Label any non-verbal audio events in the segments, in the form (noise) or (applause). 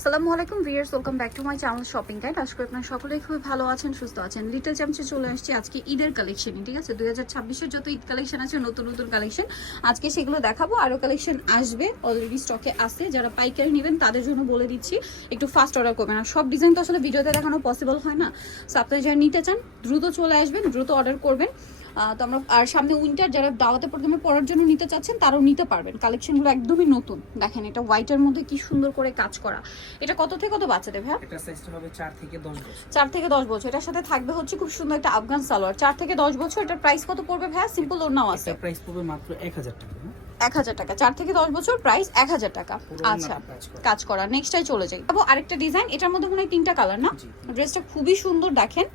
আসসালামু আলাইকুম viewers welcome back to my channel shopping guide আশা করি আপনারা সকলেই খুবই ভালো আছেন, সুস্থ আছেন। লিটল চ্যাম্পসে চলে আসছি আজকে ঈদের কালেকশন ঠিক আছে? দুই হাজার ছাব্বিশের যত ঈদ কালেকশন আছে, নতুন নতুন কালেকশন আজকে সেগুলো দেখাবো। আরও কালেকশন আসবে অলরেডি স্টকে আছে। যারা পাইকারি নেবেন, তাদের জন্য বলে দিচ্ছি, একটু ফাস্ট অর্ডার করবেন। আর সব ডিজাইন তো আসলে ভিডিওতে দেখানো পসিবল হয় না। সো আপনারা যারা নিতে চান, দ্রুত চলে আসবেন, দ্রুত অর্ডার করবেন। তো আমরা আর সামনে উইন্টার যারা দাওয়াতে প্রথমে পরার জন্য নিতে চাচ্ছেন তারাও নিতে পারবেন। কালেকশনগুলো একদমই নতুন। দেখেন এটা হোয়াইটের মধ্যে কি সুন্দর করে কাজ করা। এটা কত থেকে কত বাচ্চাদের ভাই এটা সাইজটা হবে চার থেকে দশ বছর। চার থেকে দশ বছর। এটার সাথে থাকবে হচ্ছে খুব সুন্দর একটা আফগান সালোয়ার। চার থেকে দশ বছর এটার প্রাইস কত পড়বে ভ্যা সিম্পল ওর নাও আছে? প্রাইস পড়বে মাত্র এক হাজার টাকা? এক হাজার টাকা। চার থেকে দশ বছর প্রাইস এক হাজার টাকা। আচ্ছা কাজ করা। নেক্সটটাই চলে যাই। তারপর আরেকটা ডিজাইন এটার মধ্যে মনে হয় তিনটা কালার না? ড্রেসটা খুবই সুন্দর দেখেন।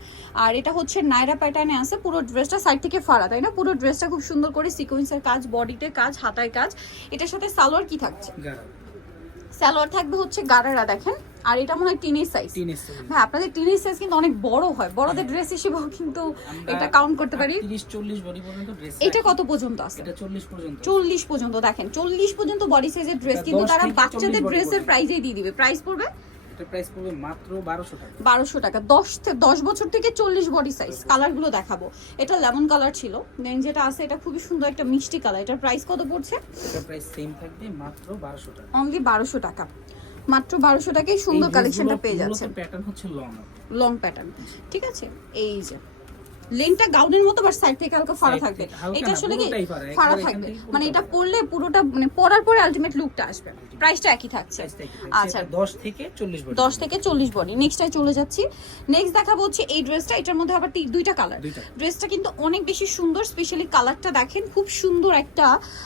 আর এটা হচ্ছে নাইরা প্যাটার্নে আছে। পুরো ড্রেসটা সাইড থেকে ফাড়া তাই না? পুরো ড্রেসটা খুব সুন্দর করে সিকোয়েন্সের কাজ বডিতে কাজ হাতায় কাজ। এটার সাথে সালোয়ার কি থাকছে? সালোয়ার থাকবে হচ্ছে গাড়ারা দেখেন। আর এটা মনে হয় টিনের সাইজ হ্যাঁ আপনাদের টিনের সাইজ কিন্তু অনেক বড় হয়। বড়দের ড্রেস হিসেবেও কিন্তু এটা কাউন্ট করতে পারি। তিরিশ চল্লিশ বডি পর্যন্ত ড্রেস এটা কত পর্যন্ত আছে? এটা চল্লিশ পর্যন্ত। চল্লিশ পর্যন্ত দেখেন চল্লিশ পর্যন্ত বডি সাইজের ড্রেস কিন্তু তারা বাচ্চাদের ড্রেসের। প্রাইজেই দিয়ে দিবে। প্রাইস পড়বে? এটা প্রাইস পড়বে মাত্র বারোশো টাকা। বারোশো টাকা। দশ থেকে দশ বছর থেকে চল্লিশ বডি সাইজ কালারগুলো দেখাবো। এটা লেমন কালার ছিল। দেন যেটা আছে এটা খুবই সুন্দর একটা মিষ্টি কালার এটার প্রাইস কত পড়ছে? এটা প্রাইস সেম থাকবে মাত্র বারোশো টাকা। অনলি বারোশো টাকা। মাত্র বারোশো টাকায় সুন্দর কালেকশনটা পেয়ে যাচ্ছে প্যাটার্ন হচ্ছে লং লং প্যাটার্ন ঠিক আছে? এই যে লেনটা গাউনের মতো বাট সাইড থেকে হালকা ফাড়া থাকবে। এটা আসলে কি ফাড়া, থাকবে। মানে এটা পড়লে পরলে পুরোটা মানে পরার পরে আলটিমেট লুকটা আসবে। প্রাইসটা একই থাকছে। আচ্ছা। আচ্ছা দশ থেকে চল্লিশ বডি। দশ থেকে চল্লিশ বডি। নেক্সটটাই চলে যাচ্ছি। নেক্সট দেখাবো হচ্ছে এই ড্রেসটা এটার মধ্যে আবার দুইটা কালার ড্রেসটা কিন্তু অনেক বেশি সুন্দর। স্পেশালি কালারটা দেখেন খুব সুন্দর একটা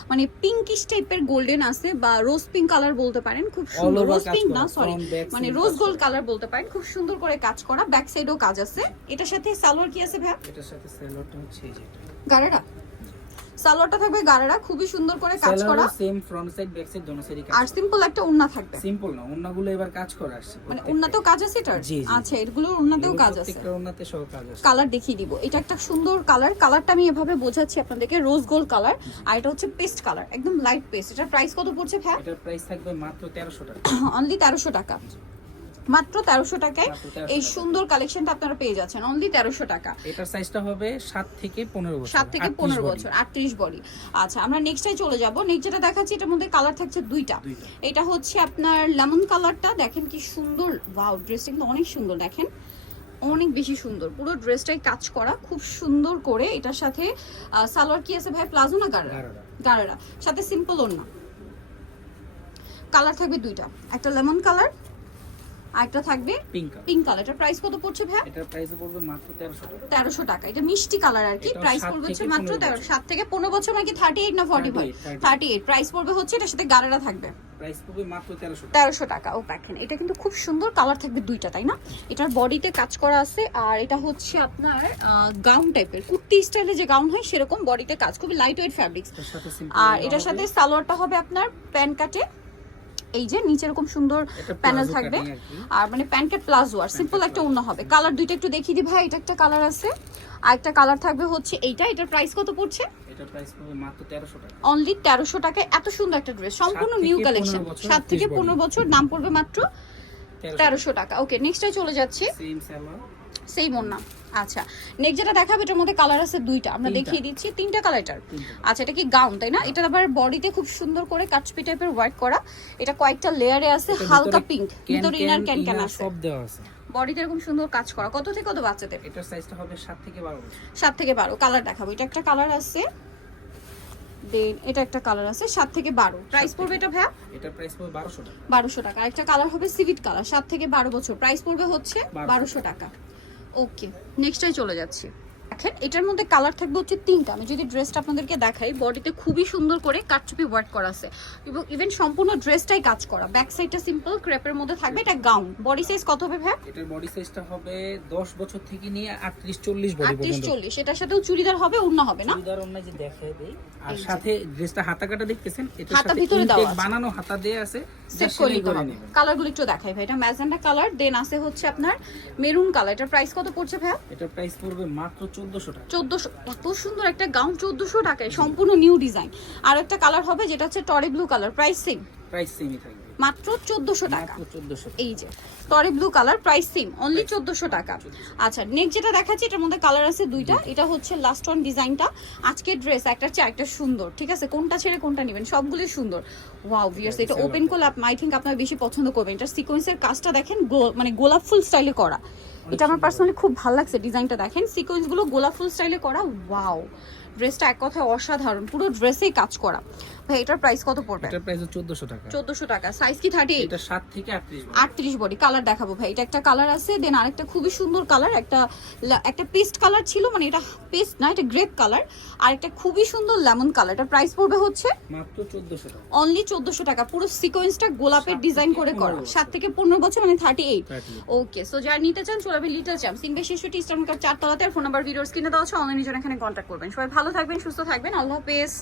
মানে পিঙ্কিশ টাইপের গোল্ডেন আছে বা রোজ পিঙ্ক কালার বলতে পারেন। খুব সুন্দর রোজ পিঙ্ক না সরি মানে রোজ গোল্ড কালার বলতে পারেন। খুব সুন্দর করে কাজ করা। ব্যাক সাইডেও কাজ আছে। এটার সাথে সালোয়ার কি আছে ভাই এটার সাথে স্যালোয়ারটা হচ্ছে এই যেটা গাড়ারা সালোয়ারটা থাকবে গাড়ারা খুবই সুন্দর করে কাজ করা। Same front side back side দোনো সাইডই আর সিম্পল একটা ওড়না থাকবে। সিম্পল না অন্যগুলো এবার কাজ করা আসছে মানে। ওড়নাতেও কাজ আছে এটার। আচ্ছা এগুলোর ওড়নাতেও কাজ আছে। প্রত্যেকটা ওড়নাতে সহ কাজ আছে। কালার দেখিয়ে দিব। এটা একটা সুন্দর কালার কালারটা আমি এভাবে বোঝাচ্ছি আপনাদেরকে। রোজ গোল্ড কালার আর এটা হচ্ছে পেস্ট কালার একদম লাইট পেস্ট এটার প্রাইস কত পড়ছে ভ্যা এটার প্রাইস থাকবে মাত্র তেরোশো টাকা। (coughs) অনলি তেরোশো টাকা। মাত্র তেরোশো টাকায় এই সুন্দর কালেকশনটা আপনারা পেয়ে যাচ্ছেন। অনলি তেরোশো টাকা। এটার সাইজটা হবে সাত থেকে পনেরো বছর। সাত থেকে পনেরো বছর আটত্রিশ বডি আচ্ছা আমরা নেক্সটাই চলে যাব। নেক্সট যেটা দেখাচ্ছি এটার মধ্যে কালার থাকছে দুইটা। এটা হচ্ছে আপনার লেমন কালারটা দেখেন কি সুন্দর। ওয়াও ড্রেসটা কিন্তু অনেক সুন্দর দেখেন। অনেক বেশি সুন্দর। পুরো ড্রেসটাই কাজ করা খুব সুন্দর করে। এটার সাথে সালোয়ার কি আছে ভাই? প্লাজো না গাড়া গাড়ারা সাথে সিম্পল ওড়না। কালার থাকবে দুইটা। একটা লেমন কালার আর একটা থাকবে পিঙ্ক পিঙ্ক কালার এটার প্রাইস কত পড়ছে ভাই এটার প্রাইস পড়বে মাত্র তেরোশো টাকা। তেরোশো টাকা। এটা মিষ্টি কালার আর কি। প্রাইস পড়বে হচ্ছে মাত্র পনেরো তেরো বছর। সাত থেকে পনেরো বছর মানে কি থার্টি এইট না forty five 38, thirty eight price পড়বে হচ্ছে এটার সাথে গাড়ারা থাকবে। প্রাইস পড়বে মাত্র তেরোশো টাকা। তেরোশো টাকা। ও দেখেন এটা কিন্তু খুব সুন্দর কালার থাকবে দুইটা তাই না? এটার বডিতে কাজ করা আছে। আর এটা হচ্ছে আপনার গাউন টাইপের কুর্তি স্টাইলে যে গাউন হয় সেরকম বডিতে কাজ। খুবই লাইট ওয়েট ফ্যাব্রিক্স আর এটার সাথে সালোয়ারটা হবে আপনার প্যান কাটে। এই যে নিচে এরকম সুন্দর প্যানেল থাকবে। আর মানে প্যান্টের প্লাজো আর সিম্পল একটা অন্য হবে। কালার দুইটা একটু দেখিয়ে দি ভাই এটা একটা কালার আছে। আর একটা কালার থাকবে হচ্ছে এইটা। এটার প্রাইস কত পড়ছে? টাকা। অনলি তেরোশো টাকায় এত সুন্দর একটা ড্রেস সম্পূর্ণ নিউ কালেকশন সাত থেকে পনেরো বছর দাম পড়বে মাত্র তেরোশো টাকা। ওকে নেক্সটে চলে যাচ্ছি। সেই না আচ্ছা নেক্সট যেটা দেখাবে এটার মধ্যে কালার আছে দুইটা। আমরা দেখিয়ে দিচ্ছি তিনটা কালার এটার। আচ্ছা এটা কি গাউন তাই না? এটা আবার বডিতে খুব সুন্দর করে কাটপি টাইপের ওয়ার্ক করা। এটা কয়েকটা লেয়ারে আছে হালকা পিঙ্ক ভিতরে ইনার ক্যান ক্যান আছে। সব দেওয়া আছে। বডিতে এরকম সুন্দর কাজ করা। কত থেকে কত বাচ্চাদের? এটার সাইজটা হবে সাত থেকে বারো বছর। সাত থেকে বারো। কালার দেখাবো। এটা একটা কালার আছে। দেন এটা একটা কালার আছে সাত থেকে বারো। প্রাইস পড়বে এটা ভাইয়া? এটার প্রাইস পড়বে বারোশো টাকা। বারোশো টাকা। একটা কালার হবে সিভিট কালার সাত থেকে বারো বছর। প্রাইস পড়বে হচ্ছে বারোশো। বারোশো টাকা। ওকে নেক্সটটাই চলে যাচ্ছি। দেখেন এটার মধ্যে কালার থাকবে হচ্ছে তিনটা। আমি যদি ড্রেসটা আপনাদেরকে দেখাই বডিতে খুবই সুন্দর করে কাটচুপি ওয়ার্ক করা আছে। এবং ইভেন সম্পূর্ণ ড্রেসটাই কাজ করা। ব্যাক সাইডটা সিম্পল ক্রেপের মধ্যে থাকবে এটা গাউন বডি সাইজ কত হবে ভাই এটার বডি সাইজটা হবে দশ বছর থেকে নিয়ে আটত্রিশ চল্লিশ বডি আটত্রিশ পর্যন্ত। চল্লিশ। এটার সাথেও চুড়িদার হবে অন্য হবে না? চুড়িদার অন্য যে দেখায় দেই। আর সাথে ড্রেসটা হাতা কাটা দেখতেছেন এটার হাতা ভিতরে intake বানানো হাতা দেয়া আছে সেট করে নেবেন। কালারগুলো একটু দেখাই ভাই। এটা ম্যাজেন্ডা কালার দেন আছে হচ্ছে আপনার মেরুন কালার এটার প্রাইস কত পড়ছে ভাই এটার প্রাইস পড়বে মাত্র চোদ্দশো টাকা। চোদ্দশো এত সুন্দর একটা গাউন চোদ্দশো টাকায় সম্পূর্ণ নিউ ডিজাইন আর একটা কালার হবে যেটা হচ্ছে টরে blue colour price same price সেমই থাকবে। মাত্র চোদ্দোশো টাকা। মাত্র চোদ্দশো এই যে তরে blue colour price same only চোদ্দোশো টাকা। আচ্ছা নেক্সট যেটা দেখাচ্ছি এটার মধ্যে কালার আছে দুইটা। এটা হচ্ছে লাস্ট অন ডিজাইনটা আজকের ড্রেস একটা চেয়ে একটা সুন্দর ঠিক আছে? কোনটা ছেড়ে কোনটা নেবেন সবগুলোই সুন্দর। ওয়াও ভিয়ার্স এটা ওপেন করলে আই থিঙ্ক আপনারা বেশি পছন্দ করবেন। এটা সিকোয়েন্সের কাজটা দেখেন মানে গোলাপ ফুল স্টাইলে করা। এটা আমার পার্সোনালি খুব ভালো লাগছে ডিজাইনটা দেখেন। সিকোয়েন্সগুলো গোলাপ ফুল স্টাইলে করা ওয়াও ড্রেসটা এক কথায় অসাধারণ পুরো ড্রেসেই কাজ করা। ভাই এটার প্রাইস কত পড়বে? এটার প্রাইস চোদ্দশো টাকা। চোদ্দশো টাকা। সাইজ কি থার্টি এটা সাত থেকে আটত্রিশ আটত্রিশ বডি। কালার দেখাবো ভাই। এটা একটা কালার আছে দেন আরেকটা খুবই সুন্দর কালার একটা একটা পেস্ট কালার ছিল মানে এটা পেস্ট না এটা গ্রেপ কালার আর একটা খুবই সুন্দর লেমন কালার এটা প্রাইস পড়বে হচ্ছে মাত্র চোদ্দশো টাকা। অনলি চোদ্দশো টাকা। পুরো সিকোয়েন্সটা গোলাপের ডিজাইন করে করা। পনেরো বছর। সাত থেকে পনেরো বছর মানে থার্টি এইট 38 ওকে সো যারা নিতে চান চলে যাবে লিটল চ্যাম্পস ইনভে শিশুটি ইস্টার্ন কার চারতলাতে ফোন নাম্বার ভিডিওস কিনে দেওয়া আছে। অনলাইনে জন্য এখানে কন্ট্যাক্ট করবেন। সবাই ভালো থাকবেন সুস্থ থাকবেন। আল্লাহ হাফেজ।